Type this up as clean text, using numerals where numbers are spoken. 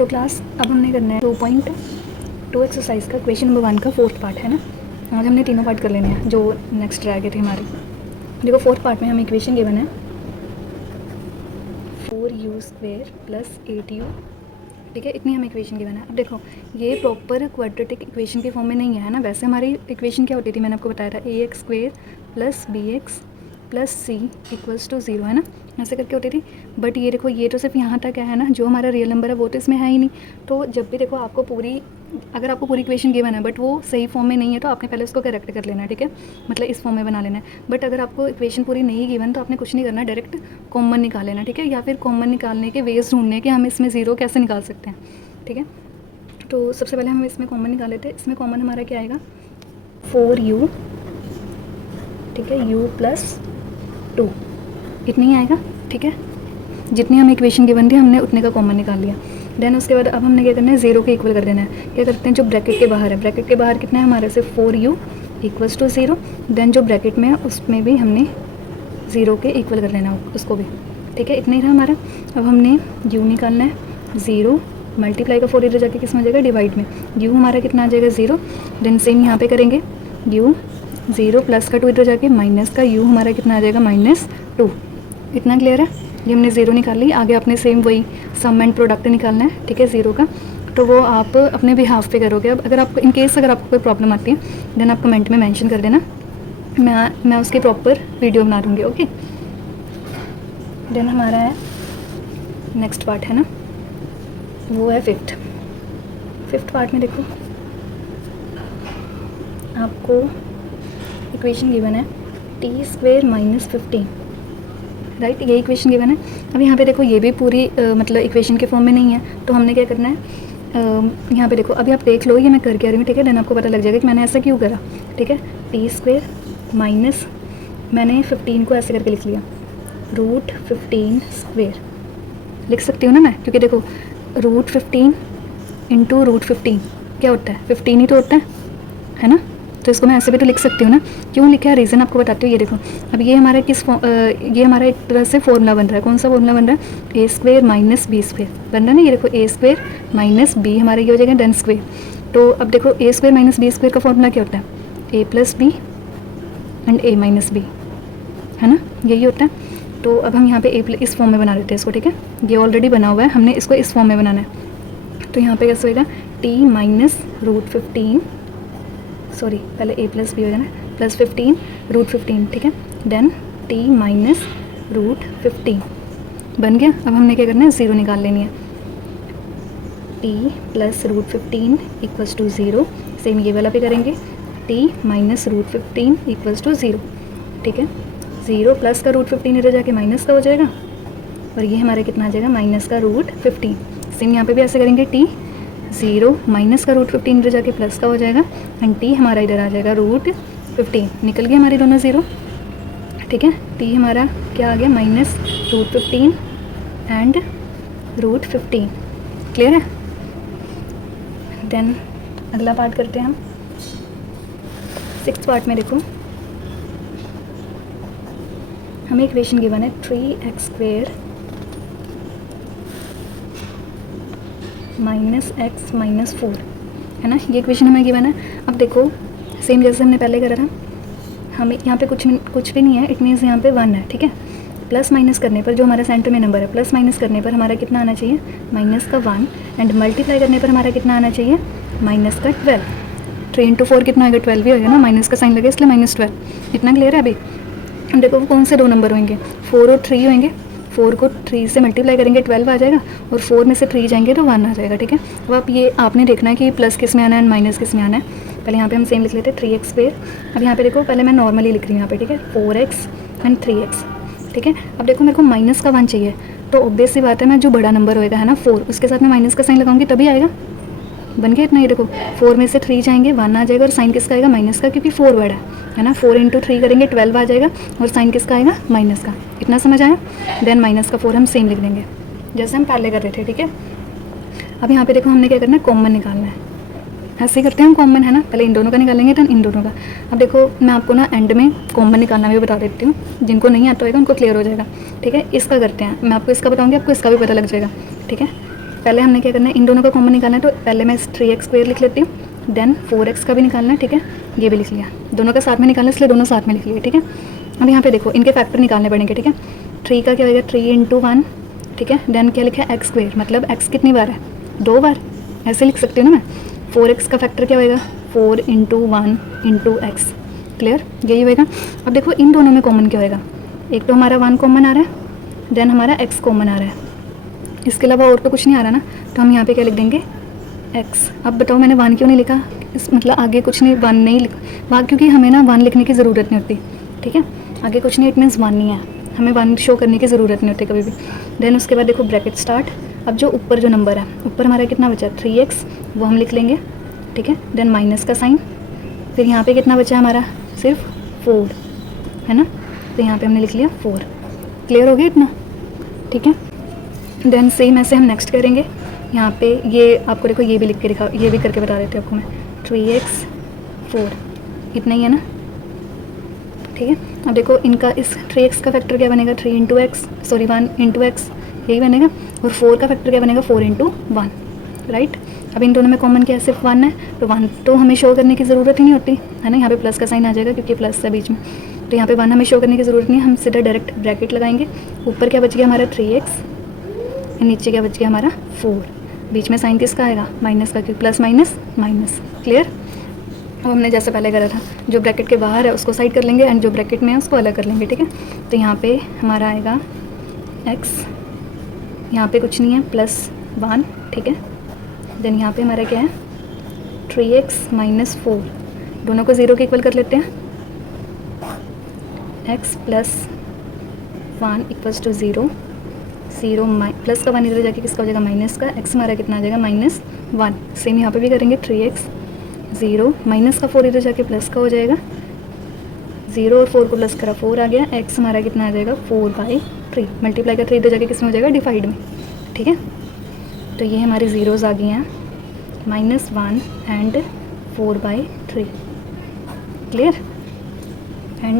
तो क्लास अब हमने करना है 2.2 एक्सरसाइज का क्वेश्चन नंबर 1 का फोर्थ पार्ट है ना। आज हमने तीनों पार्ट कर लेने हैं जो नेक्स्ट रह गए थे हमारे। देखो फोर्थ पार्ट में हमें इक्वेशन गिवन है 4u² + 8u, ठीक है, इतनी हमें इक्वेशन गिवन है। अब देखो ये प्रॉपर क्वाड्रेटिक इक्वेशन के फॉर्म में नहीं है ना। वैसे हमारी इक्वेशन क्या होती थी, मैंने आपको बताया था ax² + bx + c = 0 है ना, ऐसे करके होती थी। बट ये देखो ये तो सिर्फ यहाँ तक है ना, जो हमारा रियल नंबर है वो तो इसमें है ही नहीं। तो जब भी देखो आपको अगर आपको पूरी इक्वेशन गिवन है बट वो सही फॉर्म में नहीं है तो आपने पहले उसको करेक्ट कर लेना है, ठीक है, मतलब इस फॉर्म में बना लेना है। बट अगर आपको इक्वेशन पूरी नहीं गिवन तो आपने कुछ नहीं करना, डायरेक्ट कॉमन निकाल लेना, ठीक है, या फिर कॉमन निकालने के वेज ढूंढने कि हम इसमें ज़ीरो कैसे निकाल सकते हैं, ठीक है। तो सबसे पहले हम इसमें कॉमन निकाल लेते हैं। इसमें कॉमन हमारा क्या आएगा 4u, ठीक है, u + 2 इतनी ही आएगा, ठीक है। जितनी हमें इक्वेशन गिवन थी हमने उतने का कॉमन निकाल लिया। देन उसके बाद अब हमने क्या करना है, 0 के इक्वल कर देना है। क्या करते हैं, जो ब्रैकेट के बाहर है, ब्रैकेट के बाहर कितना है हमारे से 4u = 0। देन जो ब्रैकेट में है उसमें भी हमने 0 के इक्वल कर लेना उसको भी, ठीक है, इतना ही रहा हमारा। अब हमने u निकालना है, 0 मल्टीप्लाई का 4 इधर जाके किस में आ जाएगा, डिवाइड में। u हमारा कितना आ जाएगा 0। देन सेम यहाँ पे करेंगे, u 0 प्लस का 2 इधर जाके माइनस का u हमारा कितना आ जाएगा -2। इतना क्लियर है, ये हमने 0 निकाल ली। आगे आपने सेम वही सम एंड प्रोडक्ट निकालना है, ठीक है, 0 का। तो वो आप अपने बिहाफ पे करोगे। अब अगर आपको अगर आपको कोई प्रॉब्लम आती है देन आप कमेंट में मेंशन कर देना, मैं उसकी प्रॉपर वीडियो बना दूँगी, ओके। देन हमारा है नेक्स्ट पार्ट है ना, वो है फिफ्थ पार्ट में देखो आपको इक्वेशन गिवन है t² - 15, राइट, ये इक्वेशन गिवन है। अब यहाँ पे देखो ये भी पूरी मतलब इक्वेशन के फॉर्म में नहीं है, तो हमने क्या करना है, यहाँ पे देखो अभी आप देख लो ये मैं कर क्या रही हूँ, ठीक है। देन आपको पता लग जाएगा कि मैंने ऐसा क्यों करा, ठीक है। t² - मैंने 15 को ऐसे करके लिख लिया, √15² लिख सकती हूँ ना मैं, क्योंकि देखो √15 × √15 क्या होता है, 15 ही तो होता है ना। तो इसको मैं ऐसे भी तो लिख सकती हूँ ना। क्यों लिखा है, रीज़न आपको बताती हूँ। ये देखो अब ये हमारा ये हमारा एक तरह से फॉर्मूला बन रहा है। कौन सा फॉर्मूला बन रहा है, a² - b² बन रहा है ना। ये देखो a² - b हमारा ये हो जाएगा डन स्क्वेयर। तो अब देखो a² - b² का फॉर्मूला क्या होता है, a + b and a - b, है ना, यही होता है। तो अब हम यहाँ पे इस फॉर्म में बना लेते हैं इसको, ठीक है। ये ऑलरेडी बना हुआ है, हमने इसको इस फॉर्म में बनाना है। तो यहाँ पे कैसे होएगा, t - √15, सॉरी पहले a + b हो जाना, +15 √15, ठीक है। देन t - √15 बन गया। अब हमने क्या करना है, 0 निकाल लेनी है। t + √15 = 0, सेम ये वाला भी करेंगे, t - √15 = 0, ठीक है। 0 प्लस का √15 इधर जाके माइनस का हो जाएगा और ये हमारा कितना आ जाएगा -का √15। सेम यहाँ पे भी ऐसे करेंगे, t 0 माइनस का √15 इधर जाके प्लस का हो जाएगा एंड t हमारा इधर आ जाएगा √15। निकल गया हमारी दोनों 0, ठीक है। t हमारा क्या आ गया, -√15 एंड √15, क्लियर है। देन अगला पार्ट करते हैं हम। 6th पार्ट में देखो हमें इक्वेशन गिवन है 3x² - x - 4, है ना, ये इक्वेशन हमें गिवन है। अब देखो सेम जैसे हमने पहले करा था, हमें यहाँ पे कुछ भी नहीं है, इट मीन्स यहाँ पे 1 है, ठीक है। प्लस माइनस करने पर जो हमारा सेंटर में नंबर है, प्लस माइनस करने पर हमारा कितना आना चाहिए, -1 एंड मल्टीप्लाई करने पर हमारा कितना आना चाहिए, -12। 3 × 4 कितना आएगा, 12 ही होगा ना, माइनस का साइन लगे इसलिए -12। इतना क्लियर है। अभी देखो कौन से दो नंबर होंगे, 4 और 3 होंगे। 4 को 3 से मल्टीप्लाई करेंगे 12 आ जाएगा और 4 में से 3 जाएंगे तो 1 आ जाएगा, ठीक है। अब आप ये आपने देखना है कि प्लस किस में आना है एंड माइनस किस में आना है। पहले यहाँ पे हम सेम लिख लेते हैं 3x²। अब यहाँ पे देखो पहले मैं नॉर्मली लिख रही हूँ यहाँ पे, ठीक है, 4x एंड 3x, ठीक है। अब देखो मेरे को -1 चाहिए, तो ऑब्वियस सी बात है मैं जो बड़ा नंबर होएगा है ना 4, उसके साथ मैं माइनस का साइन लगाऊंगी तभी आएगा। बन गया इतना। ये देखो 4 में से 3 जाएंगे 1 आ जाएगा और साइन किसका आएगा, माइनस का, क्योंकि 4 वर्ड है ना। 4 × 3 करेंगे 12 आ जाएगा और साइन किसका आएगा, माइनस का। इतना समझ आया। देन -4 हम सेम लिख देंगे जैसे हम पहले कर रहे थे, ठीक है। अब यहाँ पे देखो हमने क्या करना है, कॉमन निकालना है। ऐसे करते हैं हम कॉमन, है ना, पहले इन दोनों का निकालेंगे देन इन दोनों का। अब देखो मैं आपको ना एंड में कॉमन निकालना भी बता देती हूँ, जिनको नहीं आता होगा उनको क्लियर हो जाएगा, ठीक है। इसका करते हैं, मैं आपको इसका बताऊँगी, आपको इसका भी पता लग जाएगा, ठीक है। पहले हमने क्या करना है, इन दोनों का कॉमन निकालना है, तो पहले मैं 3x² लिख लेती हूँ, देन 4x का भी निकालना है, ठीक है, ये भी लिख लिया, दोनों का साथ में निकालना है इसलिए दोनों साथ में लिख लिए, ठीक है। अब यहाँ पे देखो इनके फैक्टर निकालने पड़ेंगे, ठीक है। 3 का क्या होगा, 3 × 1, ठीक है, देन क्या लिखा है x², मतलब x कितनी बार है, 2 बार, ऐसे लिख सकती हूँ ना मैं। 4x का फैक्टर क्या होएगा, 4 × 1 × x, क्लियर, यही होएगा। अब देखो इन दोनों में कॉमन क्या होएगा, एक तो हमारा 1 कॉमन आ रहा है, देन हमारा x कॉमन आ रहा है, इसके अलावा और तो कुछ नहीं आ रहा ना, तो हम यहाँ पे क्या लिख देंगे, x। अब बताओ मैंने 1 क्यों नहीं लिखा, इस मतलब आगे कुछ नहीं, 1 नहीं लिख वहाँ, क्योंकि हमें ना 1 लिखने की ज़रूरत नहीं होती, ठीक है, आगे कुछ नहीं, इट मीन्स 1 नहीं है, हमें 1 शो करने की ज़रूरत नहीं होती कभी भी। देन उसके बाद देखो ब्रैकेट स्टार्ट, अब जो ऊपर जो नंबर है, ऊपर हमारा कितना बचा, 3x, वो हम लिख लेंगे, ठीक है, देन माइनस का साइन, फिर यहाँ पे कितना बचा हमारा, सिर्फ 4 है ना, तो यहाँ पे हमने लिख लिया 4, क्लियर हो गया इतना, ठीक है। देन सेम ऐसे हम नेक्स्ट करेंगे, यहाँ पे ये आपको देखो ये भी लिख के दिखा, ये भी करके बता देती हूँ आपको मैं, 3x 4, इतना ही है ना, ठीक है। अब देखो इनका इस 3x का फैक्टर क्या बनेगा, 3 × x, सॉरी 1 × x, यही बनेगा, और 4 का फैक्टर क्या बनेगा, 4 × 1, राइट। अब इन दोनों में कॉमन क्या है, सिर्फ 1 है, तो 1 तो हमें शो करने की ज़रूरत ही नहीं होती है ना, यहाँ पे प्लस का साइन आ जाएगा क्योंकि प्लस है बीच में, तो यहाँ पे 1 हमें शो करने की ज़रूरत नहीं है, हम सीधा डायरेक्ट ब्रैकेट लगाएंगे, ऊपर क्या बच गया हमारा 3x, नीचे क्या बच गया हमारा 4, बीच में साइन किसका आएगा, माइनस का, क्योंकि प्लस माइनस माइनस, क्लियर। अब हमने जैसे पहले करा था, जो ब्रैकेट के बाहर है उसको साइड कर लेंगे एंड जो ब्रैकेट में है उसको अलग कर लेंगे, ठीक है। तो यहाँ पे हमारा आएगा x, यहाँ पे कुछ नहीं है, +1, ठीक है, देन यहाँ पे हमारा क्या है, 3x - 4, दोनों को 0 के इक्वल कर लेते हैं, x + 1 = 0, 0 प्लस का 1 इधर जाके किसका हो जाएगा, माइनस का, x हमारा कितना आ जाएगा, -1, सेम यहाँ पे भी करेंगे, 3x 0 माइनस का 4 इधर जाके प्लस का हो जाएगा, 0 और 4 को प्लस करा 4 आ गया, x हमारा कितना आ जाएगा, 4/3, मल्टीप्लाई का 3 इधर जाके किस में हो जाएगा, डिवाइड में, ठीक है। तो ये हमारी ज़ीरोज़ आ गई हैं, -1 एंड 4/3, क्लियर। एंड